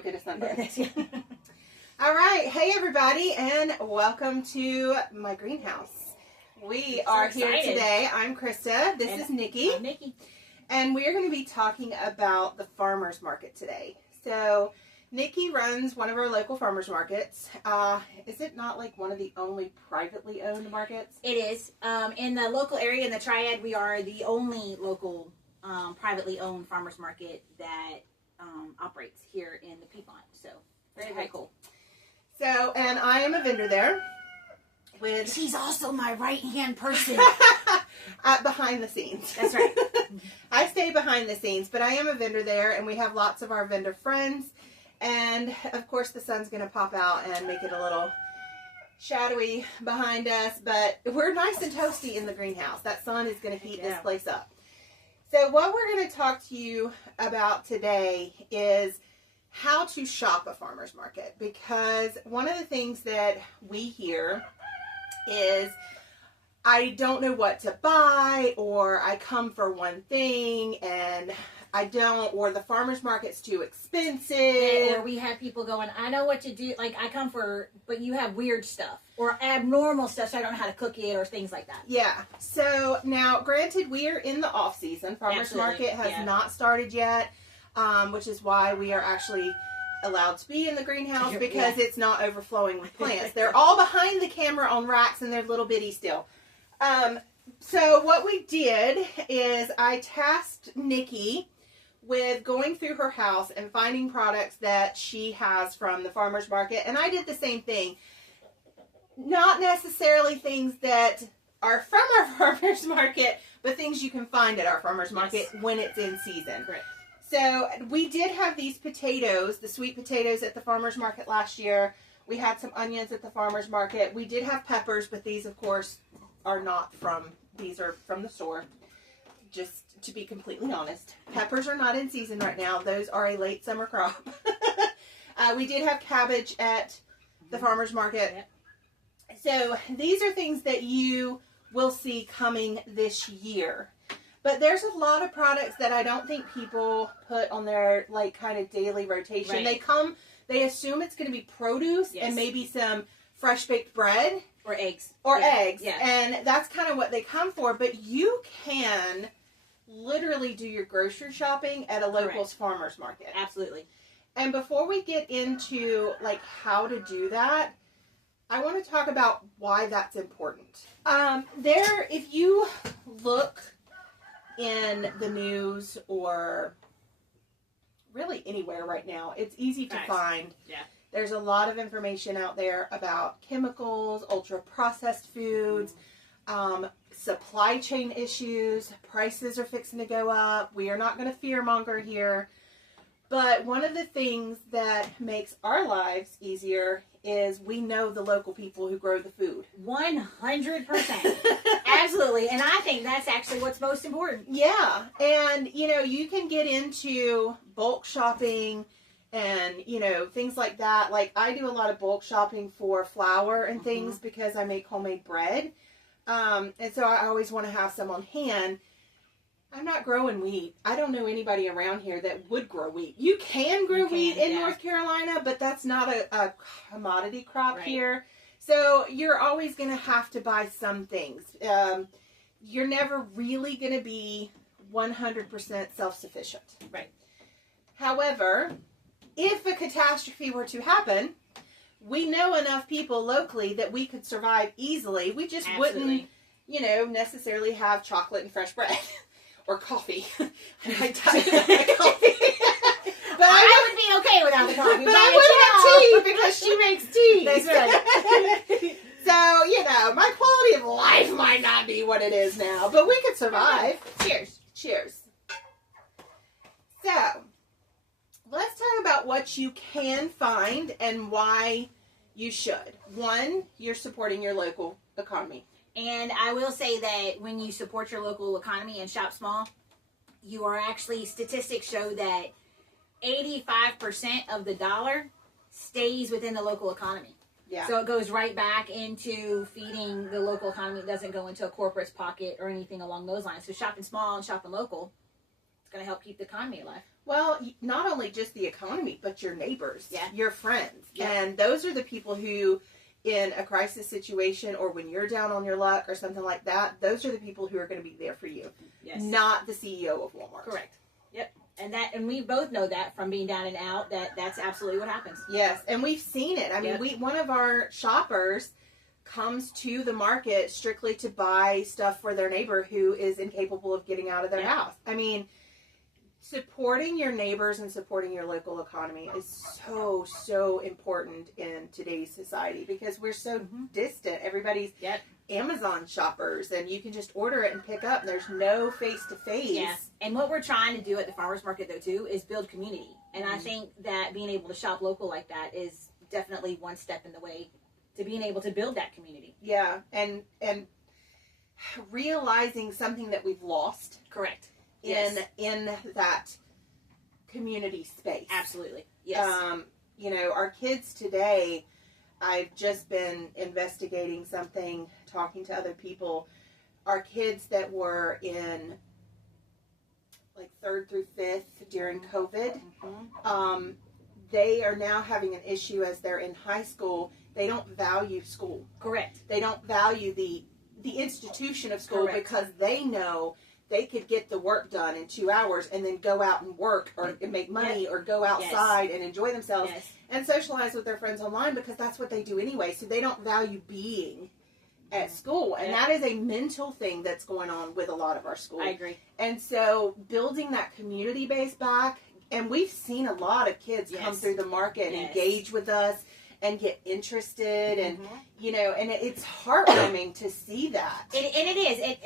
Get a sunburn. All right. Hey, everybody, and welcome to my greenhouse. We are here today. I'm Krista. This is Nikki. I'm Nikki. And we are going to be talking about the farmers market today. So, Nikki runs one of our local farmers markets. Is it not like one of the only privately owned markets? It is. In the local area, in the Triad, we are the only local privately owned farmers market that operates here in the Piedmont. So, very cool. So, and I am a vendor there. She's also my right-hand person. Behind the scenes. That's right. I stay behind the scenes, but I am a vendor there, and we have lots of our vendor friends. And, of course, the sun's going to pop out and make it a little shadowy behind us. But we're nice and toasty in the greenhouse. That sun is going to heat this place up. So what we're going to talk to you about today is how to shop a farmer's market. Because one of the things that we hear is, I don't know what to buy, or I come for one thing and I don't, or the farmer's market's too expensive. Or we have people going, I know what to do, like I come for, but you have weird stuff or abnormal stuff, so I don't know how to cook it or things like that. Yeah. So now, granted, we are in the off season. Farmer's market has not started yet, which is why we are actually allowed to be in the greenhouse, because it's not overflowing with plants. They're all behind the camera on racks and they're little bitty still. So what we did is I tasked Nikki with going through her house and finding products that she has from the farmer's market. And I did the same thing. Not necessarily things that are from our farmer's market, but things you can find at our farmer's market when it's in season. Correct. So we did have these potatoes, the sweet potatoes, at the farmer's market last year. We had some onions at the farmer's market. We did have peppers, but these, of course, are not from, these are from the store. Just to be completely honest, peppers are not in season right now. Those are a late summer crop. We did have cabbage at the farmer's market. Yep. So these are things that you will see coming this year. But there's a lot of products that I don't think people put on their like kind of daily rotation. Right. They come, they assume it's going to be produce and maybe some fresh baked bread. Or eggs. Or eggs. Yeah. And that's kind of what they come for. But you can literally do your grocery shopping at a local's farmer's market. Absolutely. And before we get into like how to do that, I want to talk about why that's important. If you look in the news or really anywhere right now, it's easy to find. Yeah. There's a lot of information out there about chemicals, ultra-processed foods, supply chain issues. Prices are fixing to go up. We are not going to fearmonger here. But one of the things that makes our lives easier is we know the local people who grow the food. 100%. Absolutely. And I think that's actually what's most important. Yeah. And, you know, you can get into bulk shopping and, you know, things like that. Like, I do a lot of bulk shopping for flour and things because I make homemade bread. And so I always want to have some on hand. I'm not growing wheat. I don't know anybody around here that would grow wheat. You can grow wheat in North Carolina, but that's not a commodity crop here. So you're always going to have to buy some things. You're never really going to be 100% self-sufficient. Right. However, if a catastrophe were to happen, we know enough people locally that we could survive easily. We just wouldn't, you know, necessarily have chocolate and fresh bread. Or coffee. I coffee. But I would be okay without the coffee. But I would have tea because she makes tea. That's right. So, you know, my quality of life might not be what it is now, but we could survive. Cheers. Cheers. So, let's talk about what you can find and why you should. One, you're supporting your local economy. And I will say that when you support your local economy and shop small, you are actually, statistics show that 85% of the dollar stays within the local economy. Yeah. So it goes right back into feeding the local economy. It doesn't go into a corporate's pocket or anything along those lines. So shopping small and shopping local, going to help keep the economy alive. Well, not only just the economy, but your neighbors, your friends. Yeah. And those are the people who, in a crisis situation or when you're down on your luck or something like that, those are the people who are going to be there for you. Yes. Not the CEO of Walmart. Correct. Yep. And we both know that from being down and out, that's absolutely what happens. Yes, and we've seen it. I mean, one of our shoppers comes to the market strictly to buy stuff for their neighbor who is incapable of getting out of their house. I mean, supporting your neighbors and supporting your local economy is so important in today's society because we're so distant. Everybody's Amazon shoppers, and you can just order it and pick up. There's no face-to-face. Yeah, and what we're trying to do at the farmers market, though, too, is build community. And I think that being able to shop local like that is definitely one step in the way to being able to build that community. Yeah, and realizing something that we've lost. Correct. In that community space. Absolutely. Yes. You know, our kids today, I've just been investigating something, talking to other people. Our kids that were in like 3rd through 5th during COVID, they are now having an issue as they're in high school. They don't value school. Correct. They don't value the institution of school because they know they could get the work done in 2 hours and then go out and work or make money or go outside and enjoy themselves and socialize with their friends online because that's what they do anyway. So they don't value being at school. And that is a mental thing that's going on with a lot of our schools. I agree. And so building that community base back, and we've seen a lot of kids come through the market and engage with us and get interested and, you know, and it's heartwarming to see that. And it is.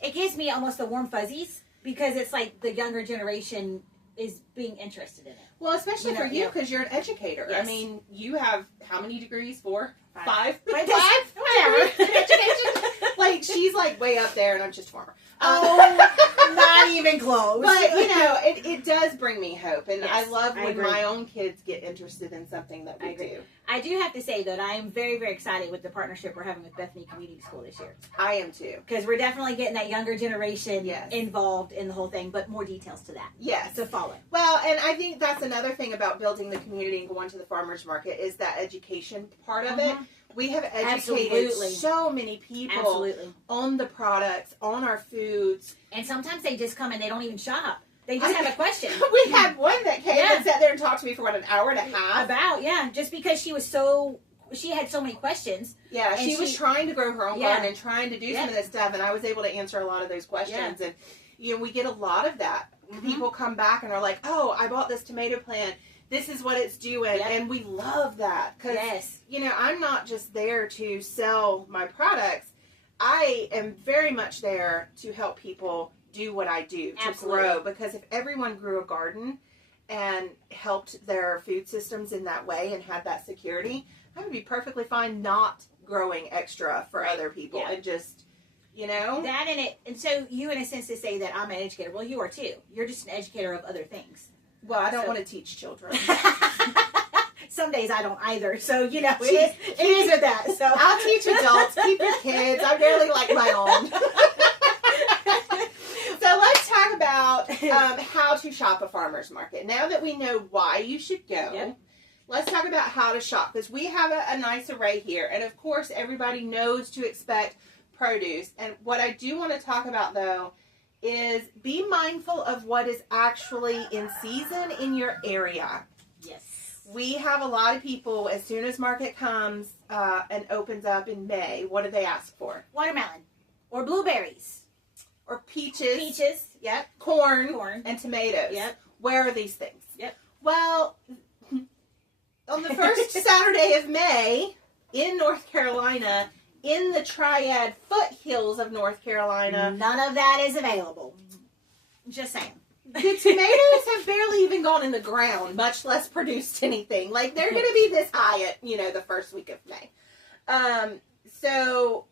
It gives me almost the warm fuzzies because it's like the younger generation is being interested in it. Well, especially for you because you're an educator. Yes. I mean, you have how many degrees? 4? 5? 5? Whatever. Education. Like, she's like way up there and I'm just a farmer. Not even close. But, you know, it does bring me hope. And I love when agree. my own kids get interested in something that we do. I do have to say, though, that I am very, very excited with the partnership we're having with Bethany Community School this year. I am too. Because we're definitely getting that younger generation involved in the whole thing, but more details to that. Yes. To follow. Well, and I think that's another thing about building the community and going to the farmers market is that education part of it. We have educated so many people on the products, on our foods. And sometimes they just come and they don't even shop. They just have a question. We had one that came and sat there and talked to me for an hour and a half. Just because she had so many questions. Yeah, she was trying to grow her own garden and trying to do some of this stuff, and I was able to answer a lot of those questions. And, you know, we get a lot of that. People come back and are like, oh, I bought this tomato plant. This is what it's doing. And we love that. Because, you know, I'm not just there to sell my products. I am very much there to help people do what I do, to grow. Because if everyone grew a garden and helped their food systems in that way and had that security, I would be perfectly fine not growing extra for other people and just, you know. That and it. And so you, in a sense, to say that I'm an educator. Well, you are too. You're just an educator of other things. Well, I don't want to teach children. Some days I don't either. So, you know, it is with that. So I'll teach adults. Keep your kids. I barely like my own. So let's talk about how to shop a farmer's market. Now that we know why you should go, let's talk about how to shop. Because we have a nice array here. And, of course, everybody knows to expect produce. And what I do want to talk about, though, is be mindful of what is actually in season in your area. Yes. We have a lot of people, as soon as market comes and opens up in May, what do they ask for? Watermelon. Or blueberries. Or peaches. Peaches. Yep. Corn. And tomatoes. Yep. Where are these things? Yep. Well, on the first Saturday of May in North Carolina, in the Triad foothills of North Carolina, none of that is available. Just saying. The tomatoes have barely even gone in the ground, much less produced anything. Like, they're going to be this high at, you know, the first week of May. So,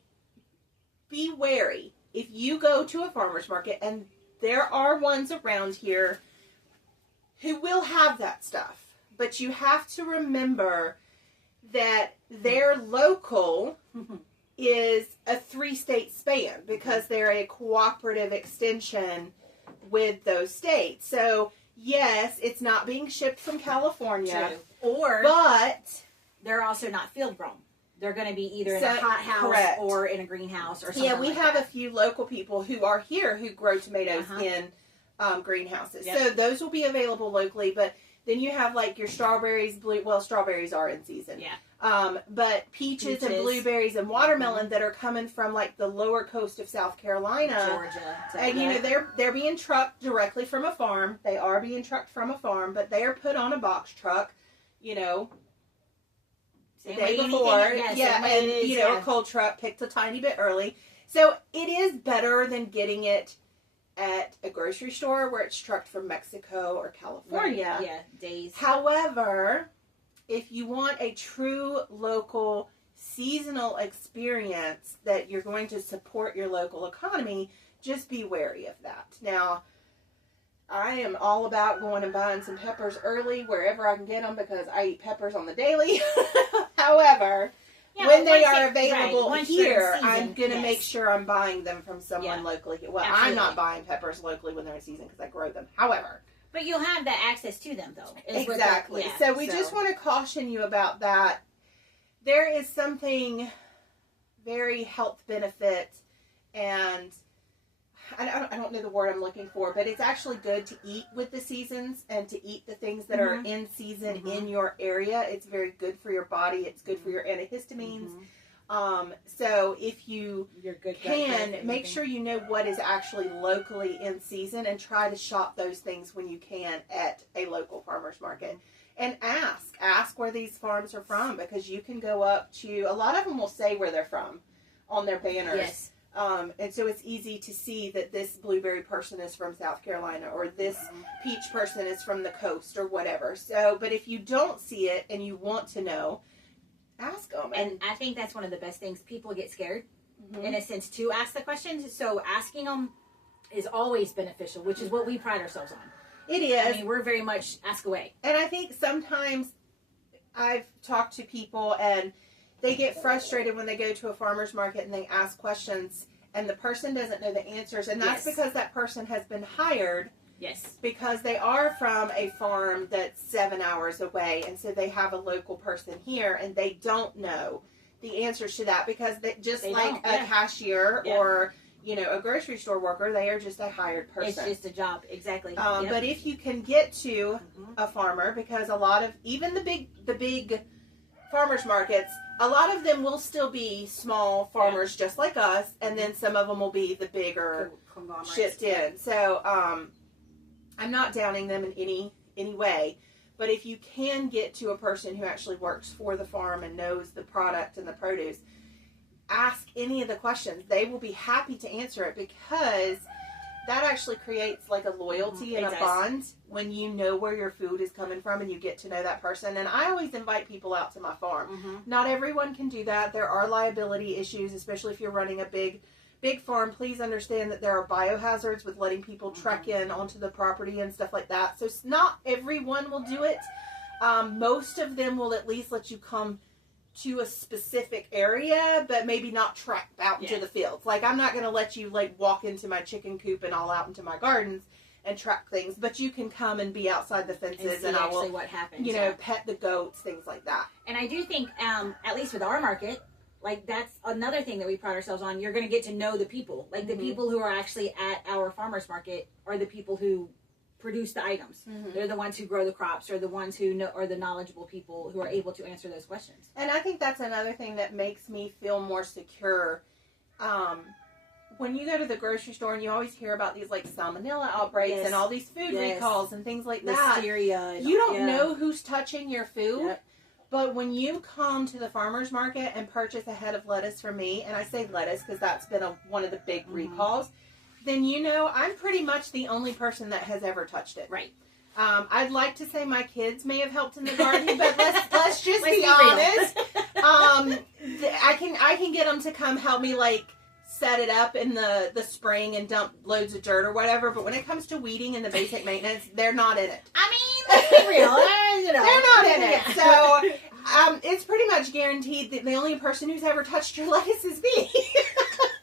be wary. If you go to a farmer's market, and there are ones around here who will have that stuff, but you have to remember that their local is a 3-state span because they're a cooperative extension with those states. So yes, it's not being shipped from California. True. Or But they're also not field grown. They're going to be either in So- a hot house correct. or in a greenhouse or something. yeah, we like have that. a few local people who are here who grow tomatoes Uh-huh. in greenhouses. Yep. So those will be available locally. But then you have like your strawberries, strawberries are in season. Yeah. But peaches and Peaches. blueberries and watermelon that are coming from like the lower coast of South Carolina. Georgia. And you know they're being trucked directly from a farm. They are being trucked from a farm, but they are put on a box truck, you know, the Same day way anything- before. yeah, Yeah, same way and it is, you know, yeah. a cold truck picked a tiny bit early. So it is better than getting it at a grocery store where it's trucked from Mexico or California. Right, yeah, days. However, if you want a true local seasonal experience that you're going to support your local economy, just be wary of that. Now, I am all about going and buying some peppers early wherever I can get them because I eat peppers on the daily. However, Yeah, when they once are it- available right, once they're in here, season, I'm going to yes. make sure I'm buying them from someone Yeah. locally. Well, I'm Absolutely. not buying peppers locally when they're in season because I grow them. However, But you'll have that access to them, though. is what exactly. the- yeah, So we just want to caution you about that. There is something very health benefit, and I don't know the word I'm looking for, but it's actually good to eat with the seasons and to eat the things that are in season Mhm. in your area. It's very good for your body. It's good for your antihistamines. Mhm. So if you Your good gut can, health and make everything. sure you know what is actually locally in season and try to shop those things when you can at a local farmer's market. And ask where these farms are from, because you can go up to, a lot of them will say where they're from on their banners. Yes. And so it's easy to see that this blueberry person is from South Carolina or this peach person is from the coast or whatever. So, but if you don't see it and you want to know, ask them. And I think that's one of the best things. People get scared, Mhm. in a sense, to ask the questions. So asking them is always beneficial, which is what we pride ourselves on. It is. I mean, we're very much ask away. And I think sometimes I've talked to people and they get frustrated when they go to a farmer's market and they ask questions and the person doesn't know the answers. And that's Yes. because that person has been hired Yes. because they are from a farm that's 7 hours away. And so they have a local person here and they don't know the answers to that because they, just They like don't, a yeah. cashier Yeah. or, you know, a grocery store worker, they are just a hired person. It's just a job. Exactly. Yep. But if you can get to Mhm. a farmer, because a lot of even the big farmers markets, a lot of them will still be small farmers just like us, and then some of them will be the bigger Conglomerates. shipped in. So I'm not downing them in any way, but if you can get to a person who actually works for the farm and knows the product and the produce, ask any of the questions. They will be happy to answer it because that actually creates like a loyalty and It a does. bond when you know where your food is coming from and you get to know that person. And I always invite people out to my farm. Mhm. Not everyone can do that. There are liability issues, especially if you're running a big farm. Please understand that there are biohazards with letting people trek in onto the property and stuff like that. So not everyone will do it. Most of them will at least let you come to a specific area, but maybe not trek out into Yeah. the fields. Like, I'm not going to let you like walk into my chicken coop and all out into my gardens and track things, but you can come and be outside the And fences see and I actually will, what happens. you know, yeah. pet the goats, things like that. And I do think, at least with our market, like that's another thing that we pride ourselves on. You're going to get to know the people. Like the Mhm. people who are actually at our farmers market are the people who produce the items. Mhm. They're the ones who grow the crops, or the ones who know, are the knowledgeable people who are able to answer those questions. And I think that's another thing that makes me feel more secure. When you go to the grocery store and you always hear about these like salmonella outbreaks Yes. and all these food Yes. recalls and things like that, Listeria. and- you don't yeah. know who's touching your food. Yep. But when you come to the farmer's market and purchase a head of lettuce from me, and I say lettuce because that's been one of the big Mhm. recalls, then you know I'm pretty much the only person that has ever touched it. Right. I'd like to say my kids may have helped in the garden, but let's just Let's be real. honest. I can get them to come help me like set it up in the spring and dump loads of dirt or whatever. But when it comes to weeding and the basic maintenance, they're not in it. I mean, let's be real. You know. They're not in it. Yeah. So it's pretty much guaranteed that the only person who's ever touched your lettuce is me.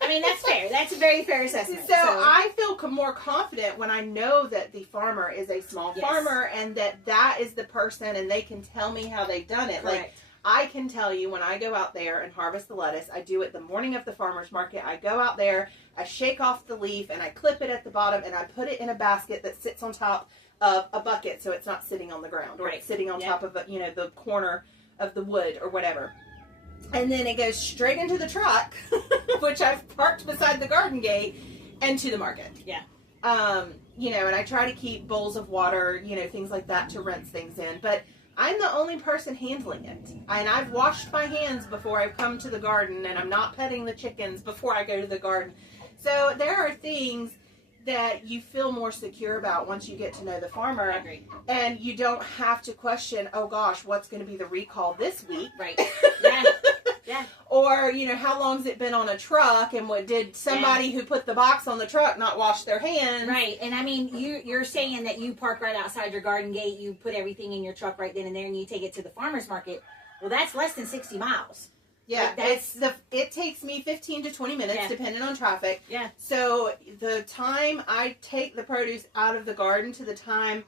I mean, that's fair. That's a very fair assessment. So I feel more confident when I know that the farmer is a small farmer and that is the person and they can tell me how they've done it. Correct. Like, I can tell you when I go out there and harvest the lettuce, I do it the morning of the farmer's market. I go out there, I shake off the leaf, and I clip it at the bottom, and I put it in a basket that sits on top of a bucket so it's not sitting on the ground or it's sitting on top of, the corner of the wood or whatever. And then it goes straight into the truck, which I've parked beside the garden gate, and to the market. Yeah. And I try to keep bowls of water, things like that to rinse things in. But I'm the only person handling it. And I've washed my hands before I've come to the garden, and I'm not petting the chickens before I go to the garden. So there are things that you feel more secure about once you get to know the farmer. I agree. And you don't have to question, oh gosh, what's going to be the recall this week? Right. Yeah. Yeah. Or, how long's it been on a truck, and what did somebody who put the box on the truck not wash their hands? Right. And I mean, you're saying that you park right outside your garden gate, you put everything in your truck right then and there, and you take it to the farmer's market. Well, that's less than 60 miles. Yeah, it takes me 15 to 20 minutes, depending on traffic. Yeah. So the time I take the produce out of the garden to the time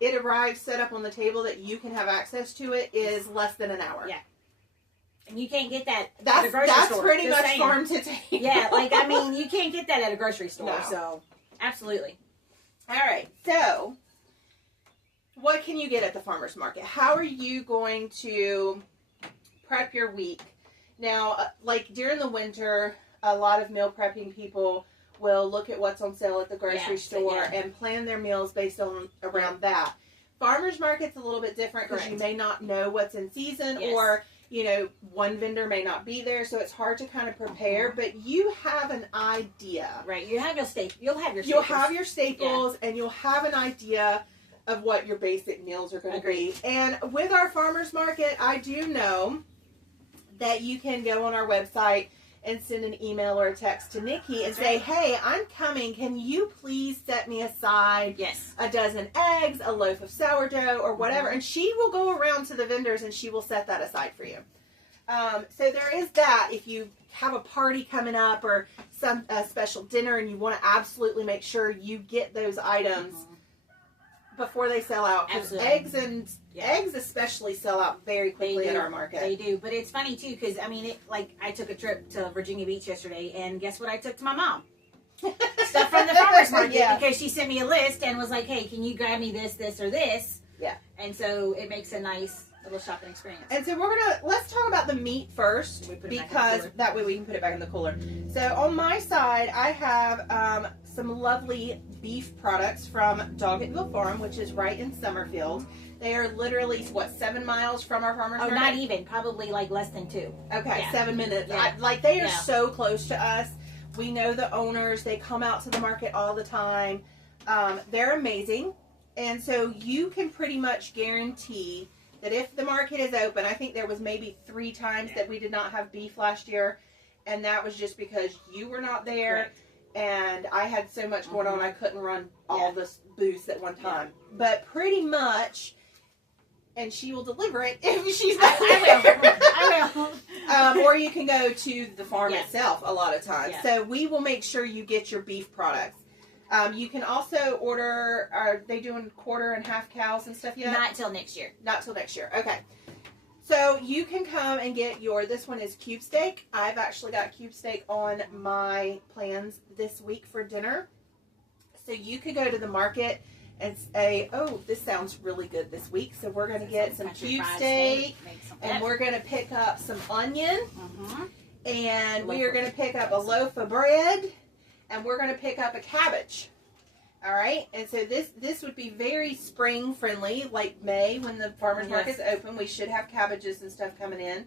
it arrives set up on the table that you can have access to it is less than an hour. Yeah. And you can't get that at a grocery that's store. pretty Just much saying. farm to table. Yeah, you can't get that at a grocery store. No. So, absolutely. All right, so what can you get at the farmer's market? How are you going to prep your week? Now, during the winter, a lot of meal prepping people will look at what's on sale at the grocery store and plan their meals based around that. Farmer's market's a little bit different because you may not know what's in season or one vendor may not be there, so it's hard to kind of prepare, but you have an idea. Right. You have your staples. You'll have your staples and you'll have an idea of what your basic meals are going to be. And with our farmer's market, I do know that you can go on our website and send an email or a text to Nikki and say, hey, I'm coming. Can you please set me aside a dozen eggs, a loaf of sourdough, or whatever? And she will go around to the vendors and she will set that aside for you. So there is that. If you have a party coming up or some special dinner and you want to absolutely make sure you get those items before they sell out. Because eggs especially sell out very quickly at our market. They do. But it's funny, too, because, I took a trip to Virginia Beach yesterday, and guess what I took to my mom? Stuff from the farmer's market, because she sent me a list and was like, hey, can you grab me this, this, or this? Yeah. And so it makes a nice little shopping experience. And so let's talk about the meat first, because that way we can put it back in the cooler. So on my side, I have some lovely beef products from Doggettville Farm, which is right in Summerfield. They are literally, 7 miles from our farmer's market? Not even. Probably less than 2. Okay, 7 minutes. Yeah. They are so close to us. We know the owners. They come out to the market all the time. They're amazing. And so you can pretty much guarantee that if the market is open, I think there was maybe 3 times that we did not have beef last year. And that was just because you were not there. Correct. And I had so much going on, I couldn't run all the booths at one time. But pretty much, and she will deliver it if she's not there. I will. Or you can go to the farm itself a lot of times. Yeah. So we will make sure you get your beef products. You can also order, are they doing quarter and half cows and stuff yet? Not till next year. Not till next year. Okay. So you can come and get this one is cube steak. I've actually got cube steak on my plans this week for dinner. So you could go to the market and say, oh, this sounds really good this week. So we're going to get some cube steak and we're going to pick up some onion and we are going to pick up a loaf of bread and we're going to pick up a cabbage. All right, and so this would be very spring friendly, like May when the farmer's market's open. We should have cabbages and stuff coming in.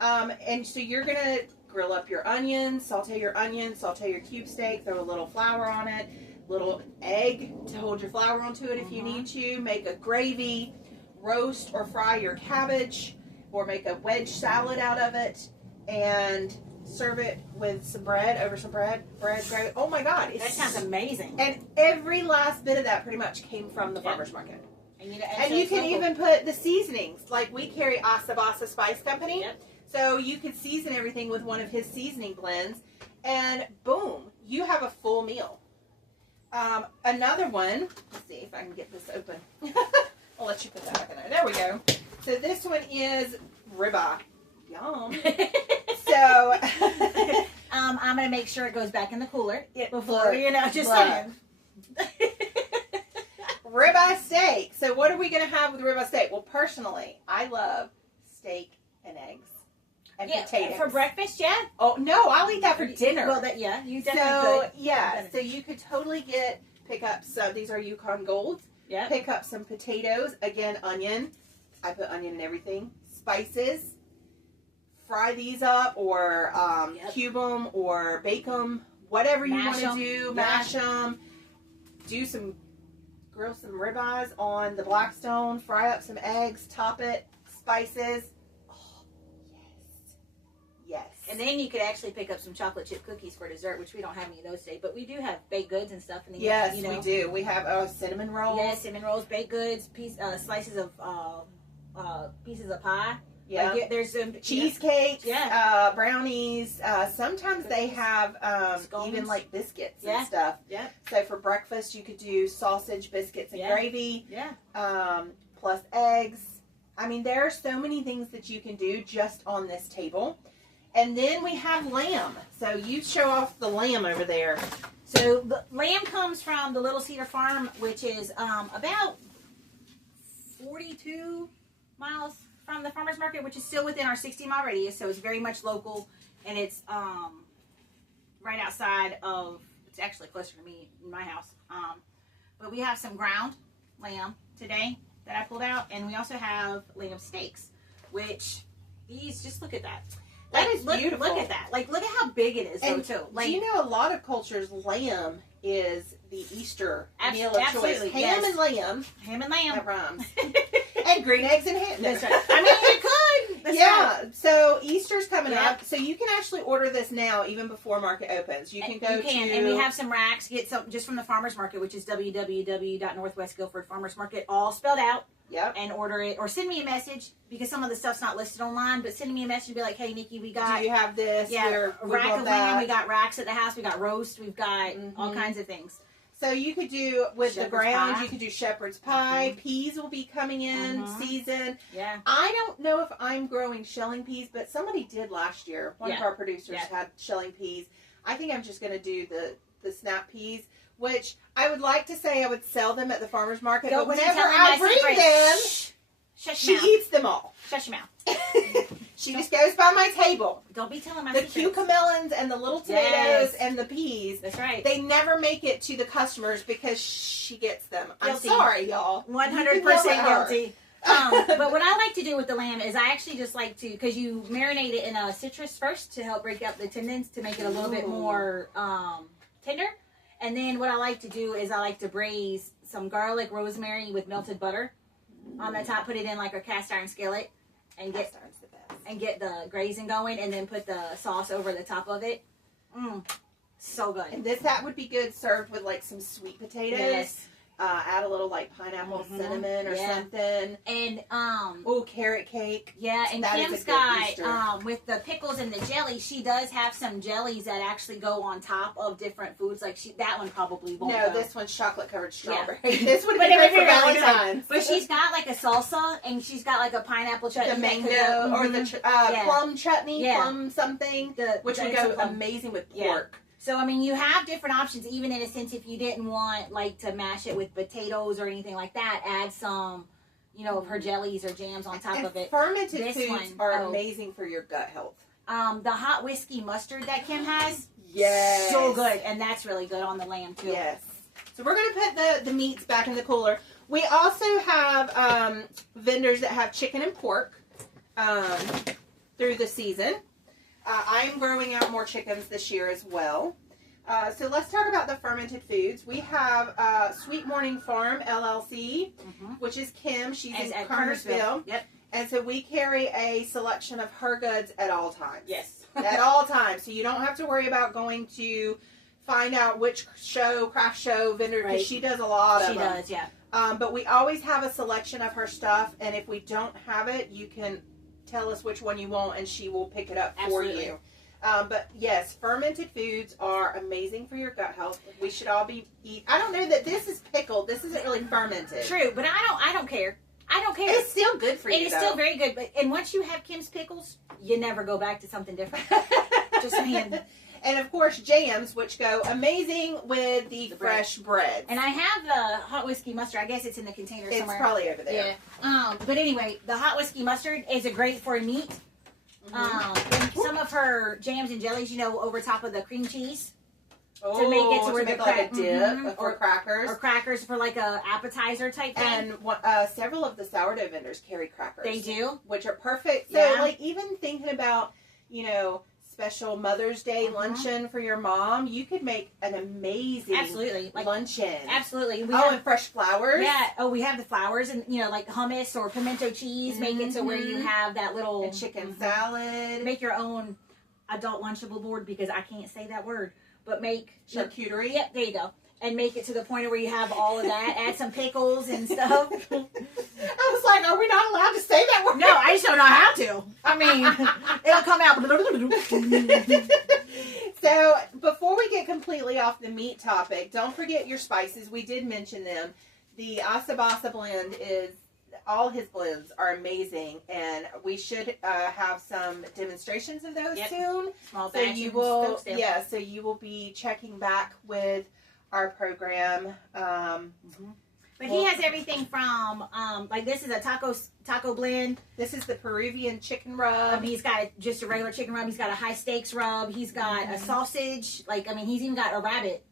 And so you're going to grill up your onions, saute your cube steak, throw a little flour on it, little egg to hold your flour onto it if you need to, make a gravy, roast or fry your cabbage, or make a wedge salad out of it, and serve it with some bread, bread. Oh my God. That sounds amazing. And every last bit of that pretty much came from the farmer's market. And you can even put the seasonings. Like we carry Asa Basa Spice Company. Yep. So you could season everything with one of his seasoning blends. and boom, you have a full meal. Another one, let's see if I can get this open. I'll let you put that back in there. There we go. So this one is ribeye. Yum. So I'm gonna make sure it goes back in the cooler before look, just look. saying. Ribeye steak. So what are we gonna have with ribeye steak? Well, personally, I love steak and eggs and potatoes for breakfast. Yeah. Oh no, I'll eat that for dinner. Well, you definitely could. Yeah, so you could totally pick up some. These are Yukon Golds. Yeah. Pick up some potatoes. Again, onion. I put onion in everything. Spices. Fry these up, or cube them, or bake them. Whatever you want to do. Mash them. Grill some ribeyes on the Blackstone. Fry up some eggs. Top it. Spices. Yes. And then you could actually pick up some chocolate chip cookies for dessert, which we don't have any of those today. But we do have baked goods and stuff. In the Yes, we do. We have cinnamon rolls. Yeah, cinnamon rolls, baked goods, slices of pieces of pie. Yeah. Like, there's some cheesecakes. Yeah. Brownies. Sometimes they have even like biscuits and stuff. Yeah. So for breakfast, you could do sausage, biscuits, and gravy. Yeah. Plus eggs. I mean, there are so many things that you can do just on this table. And then we have lamb. So you show off the lamb over there. So the lamb comes from the Little Cedar Farm, which is about 42 miles from the farmer's market, which is still within our 60-mile radius. So it's very much local, and it's right outside of, it's actually closer to me, in my house. But we have some ground lamb today that I pulled out, and we also have lamb steaks, which these, just look at that. That is beautiful. Look at that. Like, look at how big it is, and though, too. Like, do you know a lot of cultures, lamb is the Easter meal of absolutely, choice? Ham and lamb. Ham and lamb. That rhymes. And green eggs and ham. That's right. I mean, you could. That's yeah. right. So Easter's coming Yep. up. So you can actually order this now, even before market opens. You can go and we have some racks. Get some just from the farmer's market, which is www.northwestguilfordfarmersmarket, all spelled out. Yep. And order it, or send me a message, because some of the stuff's not listed online. But send me a message and be like, "Hey, Nikki, we got." Do you have this? Yeah, rack of lamb. We got racks at the house. We got roast. We've got all kinds of things. So you could do with Shepherd's the ground. pie. You could do shepherd's pie. Peas will be coming in season. Yeah. I don't know if I'm growing shelling peas, but somebody did last year. One of our producers had shelling peas. I think I'm just going to do the snap peas, which I would like to say I would sell them at the farmer's market, but whenever I bring them, she eats them all. Shut your mouth. She just goes by my table. Don't be telling my The secrets. cucamelons and the little tomatoes and the peas. That's right. They never make it to the customers because she gets them. Guilty. I'm sorry, y'all. 100% guilty. But what I like to do with the lamb is I actually just like to, because you marinate it in a citrus first to help break up the tendons to make it a little bit more tender. And then what I like to do is I like to braise some garlic, rosemary with melted butter on the top. Put it in like a cast iron skillet and get the grazing going, and then put the sauce over the top of it. So good. And that would be good served with like some sweet potatoes. Yes. Add a little like pineapple, cinnamon, or something. And carrot cake. Yeah, and that Kim's got with the pickles and the jelly, she does have some jellies that actually go on top of different foods. Like that one probably won't. No, go. this one's chocolate covered strawberry. Yeah. This would be great for Valentine's. But she's got like a salsa, and she's got like a pineapple chutney. The mango or the plum chutney, plum something, which would go amazing with pork. Yeah. So, I mean, you have different options, even in a sense, if you didn't want, like, to mash it with potatoes or anything like that, add some, of her jellies or jams on top of it. Fermented foods are amazing for your gut health. The hot whiskey mustard that Kim has, yes, so good, and that's really good on the lamb, too. Yes. So, we're going to put the meats back in the cooler. We also have vendors that have chicken and pork through the season. I'm growing out more chickens this year as well. So let's talk about the fermented foods. We have Sweet Morning Farm, LLC, which is Kim. She's in Kernersville. Yep. And so we carry a selection of her goods at all times. Yes. At all times. So you don't have to worry about going to find out which craft show vendor, because she does a lot of them. She does, yeah. But we always have a selection of her stuff, and if we don't have it, you can tell us which one you want, and she will pick it up for you. But yes, fermented foods are amazing for your gut health. We should all be eat. I don't know that this is pickled. This isn't really fermented. True, but I don't care. I don't care. It's still good for you. It is still very good. But and once you have Kim's pickles, you never go back to something different. Just saying. And of course, jams, which go amazing with the fresh bread. And I have the hot whiskey mustard. I guess it's in the container somewhere. It's probably over there. Yeah. But anyway, the hot whiskey mustard is a great for meat. And some of her jams and jellies, you know, over top of the cream cheese. Oh, To make it to where make the like a dip or crackers. Or crackers for like a appetizer type thing. And several of the sourdough vendors carry crackers. They do? Which are perfect. So, like, even thinking about, you know, special Mother's Day luncheon for your mom, you could make an amazing luncheon. Absolutely. And fresh flowers. Yeah. Oh, we have the flowers and, you know, like hummus or pimento cheese. Make it to where you have that little... And chicken salad. Make your own adult Lunchable board because I can't say that word. But make... Charcuterie. Yep, there you go. And make it to the point where you have all of that. Add some pickles and stuff. I was like, are we not allowed to say that word? No, I just don't know how to. I mean, it'll come out. So, before we get completely off the meat topic, don't forget your spices. We did mention them. The Asabasa blend is... All his blends are amazing, and we should have some demonstrations of those soon. Small so you will, so you will be checking back with our program. But he has everything from like this is a taco blend. This is the Peruvian chicken rub. He's got just a regular chicken rub. He's got a high stakes rub. He's got a sausage. Like he's even got a rabbit.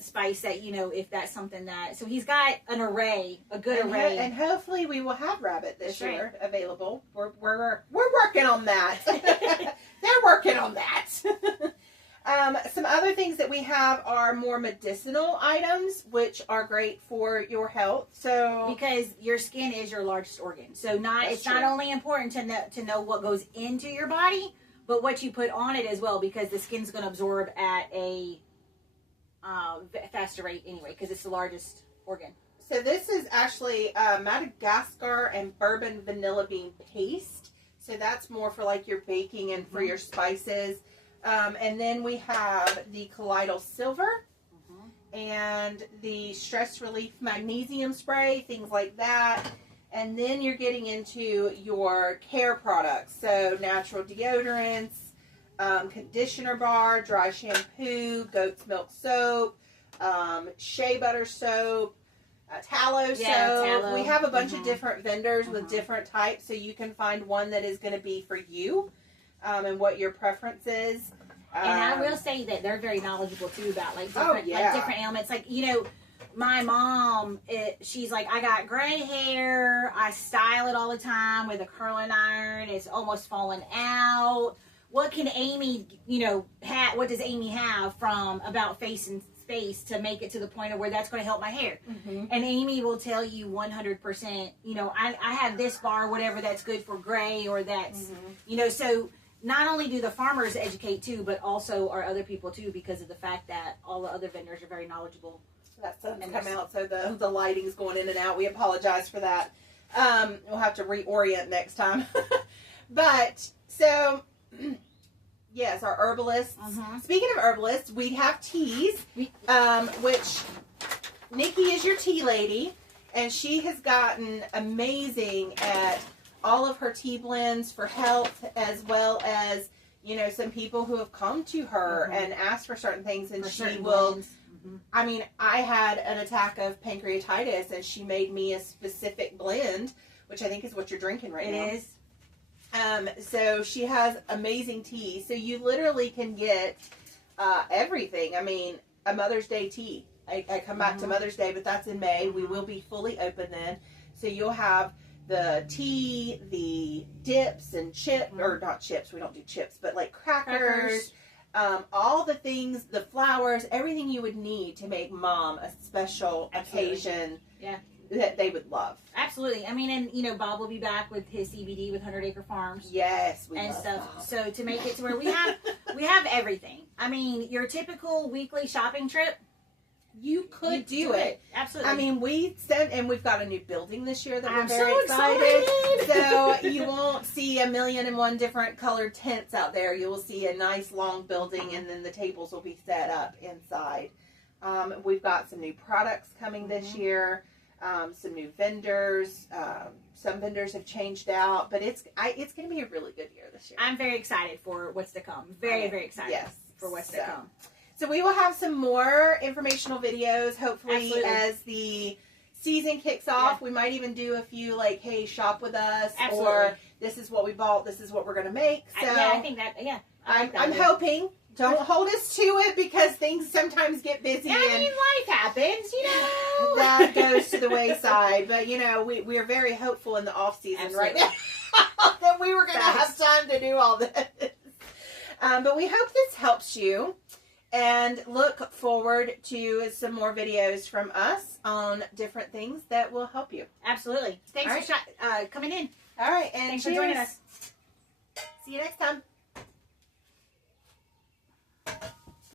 Spice that, you know, if that's something that... So he's got an array, a good array. And hopefully we will have rabbit this year available. We're working on that. They're working on that. Some other things that we have are more medicinal items, which are great for your health. So because your skin is your largest organ. So it's not only important to know what goes into your body, but what you put on it as well, because the skin's going to absorb at a... faster rate anyway, because it's the largest organ. So this is actually Madagascar and bourbon vanilla bean paste. So that's more for like your baking and for your spices. And then we have the Colloidal Silver and the Stress Relief Magnesium Spray, things like that. And then you're getting into your care products. So natural deodorants, conditioner bar, dry shampoo, goat's milk soap, shea butter soap, tallow soap. Tallow. We have a bunch of different vendors with different types, so you can find one that is going to be for you and what your preference is. And I will say that they're very knowledgeable too about like different ailments. Like, you know, my mom, she's like, I got gray hair. I style it all the time with a curling iron. It's almost falling out. What can Amy, you know, what does Amy have from About Face and Space to make it to the point of where that's going to help my hair? And Amy will tell you 100%, you know, I have this bar, whatever that's good for gray or that's, you know, so not only do the farmers educate too, but also our other people too, because of the fact that all the other vendors are very knowledgeable. That sun's come out, so the lighting's going in and out. We apologize for that. We'll have to reorient next time. But, so... Yes, our herbalists. Speaking of herbalists, we have teas, which Nikki is your tea lady, and she has gotten amazing at all of her tea blends for health, as well as, you know, some people who have come to her and asked for certain things, and she will... I mean, I had an attack of pancreatitis, and she made me a specific blend, which I think is what you're drinking right now. It is. So she has amazing tea. So you literally can get everything. I mean, a Mother's Day tea. I come back to Mother's Day, but that's in May. We will be fully open then. So you'll have the tea, the dips and chips, or not chips, we don't do chips, but like crackers. All the things, the flowers, everything you would need to make mom a special occasion that they would love. Absolutely. I mean, and you know, Bob will be back with his CBD with 100 Acre Farms. Yes, we and love stuff. Bob. So to make it to where we have everything. I mean, your typical weekly shopping trip you could do it. Absolutely. I mean, we've got a new building this year that we're I'm very so excited. excited. So you won't see 1,000,001 different colored tents out there. You will see a nice long building, and then the tables will be set up inside. We've got some new products coming this year, some new vendors. Some vendors have changed out, but it's going to be a really good year this year. I'm very excited for what's to come. Very, very excited for what's to come. So we will have some more informational videos, hopefully, Absolutely. as the season kicks off. Yeah. We might even do a few, like, hey, shop with us, Absolutely. or this is what we bought, this is what we're going to make. So I think that, I like that. I'm hoping. Don't hold us to it, because things sometimes get busy. I mean, life happens, That goes to the wayside. But, we are very hopeful in the off-season right now that we were going to have time to do all this. But we hope this helps you. And look forward to some more videos from us on different things that will help you. Absolutely. Thanks for coming in. All right. And Thanks for joining us. See you next time.